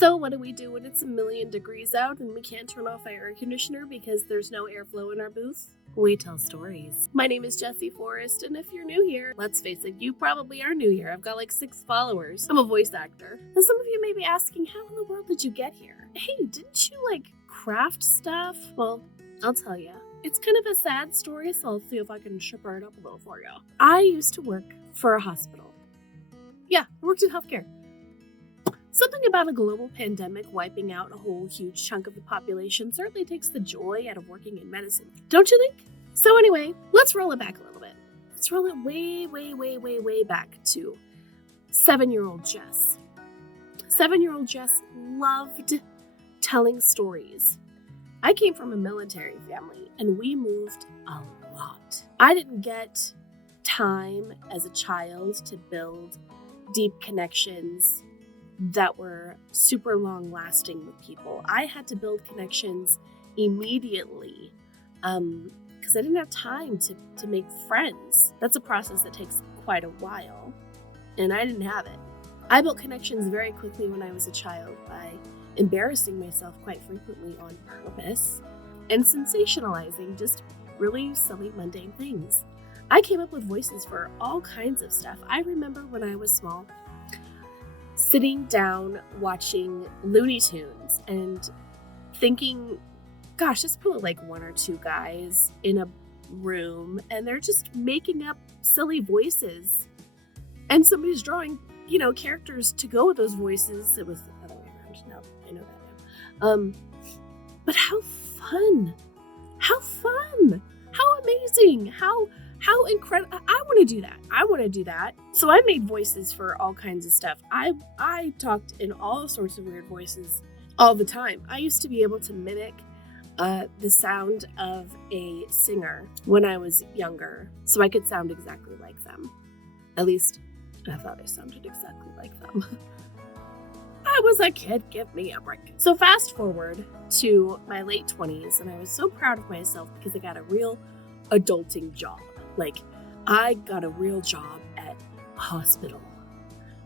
So what do we do when it's 1,000,000 degrees out and we can't turn off our air conditioner because there's no airflow in our booth? We tell stories. My name is Jessie Forrest, and if you're new here, let's face it, you probably are new here. I've got like 6 followers. I'm a voice actor. And some of you may be asking, how in the world did you get here? Hey, didn't you craft stuff? Well, I'll tell you. It's kind of a sad story, so I'll see if I can chipper it up a little for you. I used to work for a hospital. Yeah, I worked in healthcare. Something about a global pandemic wiping out a whole huge chunk of the population certainly takes the joy out of working in medicine. Don't you think? So anyway, let's roll it back a little bit. Let's roll it way back to 7-year-old Jess. 7-year-old Jess loved telling stories. I came from a military family, and we moved a lot. I didn't get time as a child to build deep connections that were super long lasting with people. I had to build connections immediately because I didn't have time to make friends. That's a process that takes quite a while, and I didn't have it. I built connections very quickly when I was a child by embarrassing myself quite frequently on purpose and sensationalizing just really silly, mundane things. I came up with voices for all kinds of stuff. I remember when I was small, sitting down watching Looney Tunes and thinking, gosh, just put 1 or 2 guys in a room and they're just making up silly voices. And somebody's drawing, characters to go with those voices. It was the other way around. No, I know that now. But how fun! How fun! How amazing! How incredible. I want to do that. So I made voices for all kinds of stuff. I talked in all sorts of weird voices all the time. I used to be able to mimic the sound of a singer when I was younger, so I could sound exactly like them. At least I thought I sounded exactly like them. I was a kid, give me a break. So fast forward to my late 20s, and I was so proud of myself because I got a real adulting job. I got a real job at a hospital.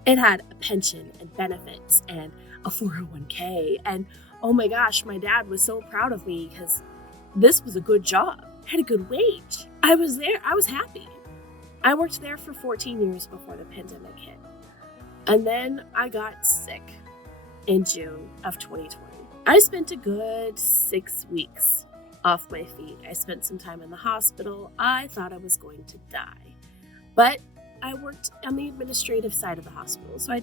It had a pension and benefits and a 401k. And oh my gosh, my dad was so proud of me because this was a good job. I had a good wage. I was there. I was happy. I worked there for 14 years before the pandemic hit. And then I got sick in June of 2020. I spent a good 6 weeks off my feet. I spent some time in the hospital. I thought I was going to die. But I worked on the administrative side of the hospital, so I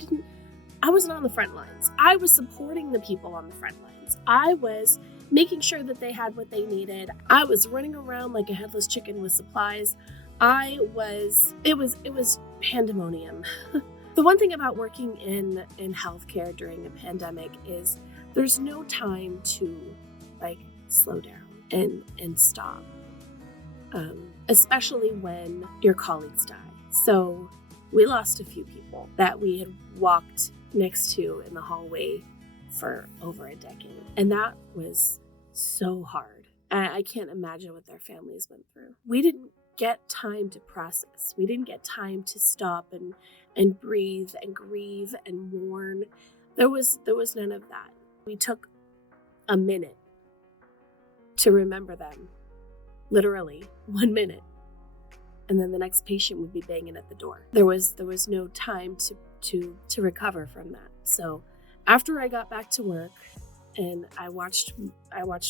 wasn't on the front lines. I was supporting the people on the front lines. I was making sure that they had what they needed. I was running around like a headless chicken with supplies. It was pandemonium. The one thing about working in healthcare during a pandemic is there's no time to slow down and stop, especially when your colleagues die. So we lost a few people that we had walked next to in the hallway for over a decade. And that was so hard. I can't imagine what their families went through. We didn't get time to process. We didn't get time to stop and breathe and grieve and mourn. There was none of that. We took a minute to remember them, literally 1 minute, and then the next patient would be banging at the door. There was no time to recover from that. So after I got back to work and I watched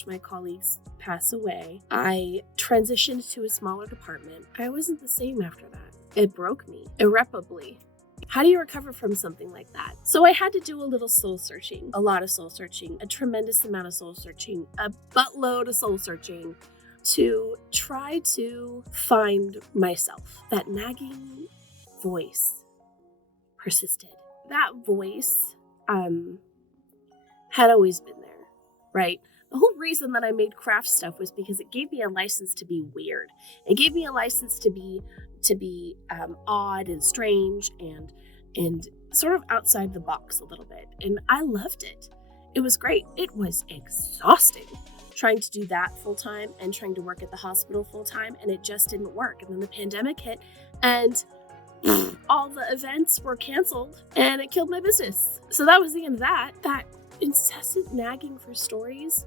my colleagues pass away, I transitioned to a smaller department. I wasn't the same after that. It broke me irreparably. How do you recover from something like that? So I had to do a little soul searching, a lot of soul searching, a tremendous amount of soul searching, a buttload of soul searching to try to find myself. That nagging voice persisted. That voice had always been there, right? The whole reason that I made craft stuff was because it gave me a license to be weird. It gave me a license to be odd and strange and sort of outside the box a little bit. And I loved it. It was great. It was exhausting trying to do that full time and trying to work at the hospital full time, and it just didn't work. And then the pandemic hit and all the events were canceled and it killed my business. So that was the end of that. That incessant nagging for stories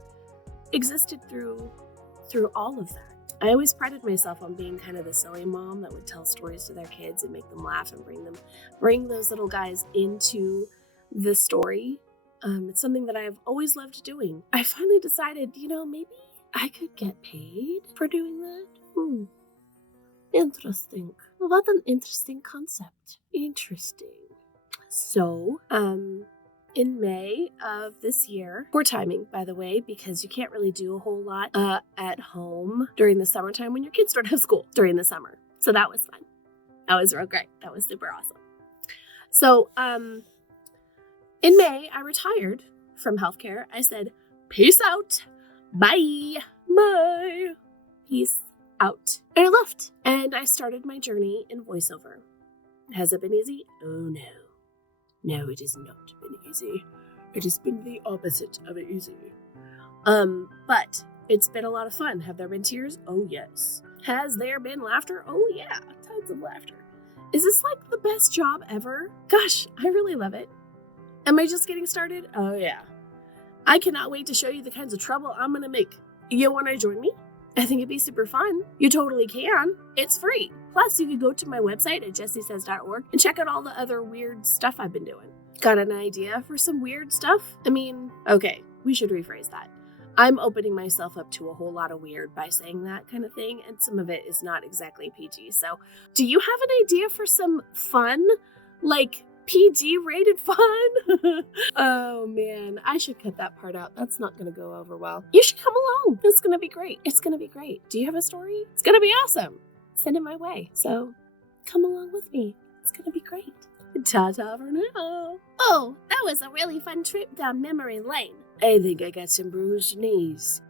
existed through all of that. I always prided myself on being kind of the silly mom that would tell stories to their kids and make them laugh and bring those little guys into the story. It's something that I've always loved doing. I finally decided, maybe I could get paid for doing that. Interesting. What an interesting concept. Interesting. So, in May of this year, poor timing, by the way, because you can't really do a whole lot at home during the summertime when your kids don't have school during the summer. So that was fun. That was real great. That was super awesome. So, in May, I retired from healthcare. I said, peace out. Bye. Bye. Peace out. And I left. And I started my journey in voiceover. Has it been easy? Oh, no. No, it has not been easy. It has been the opposite of easy. But it's been a lot of fun. Have there been tears? Oh, yes. Has there been laughter? Oh, yeah. Tons of laughter. Is this like the best job ever? Gosh, I really love it. Am I just getting started? Oh, yeah. I cannot wait to show you the kinds of trouble I'm going to make. You want to join me? I think it'd be super fun. You totally can. It's free. Plus, you could go to my website at jessiesays.org and check out all the other weird stuff I've been doing. Got an idea for some weird stuff? Okay, we should rephrase that. I'm opening myself up to a whole lot of weird by saying that kind of thing, and some of it is not exactly PG. So, do you have an idea for some fun, like PG-rated fun? Oh, man. I should cut that part out. That's not going to go over well. You should come along. It's going to be great. It's going to be great. Do you have a story? It's going to be awesome. Send it my way. So come along with me. It's going to be great. Ta-ta for now. Oh, that was a really fun trip down memory lane. I think I got some bruised knees.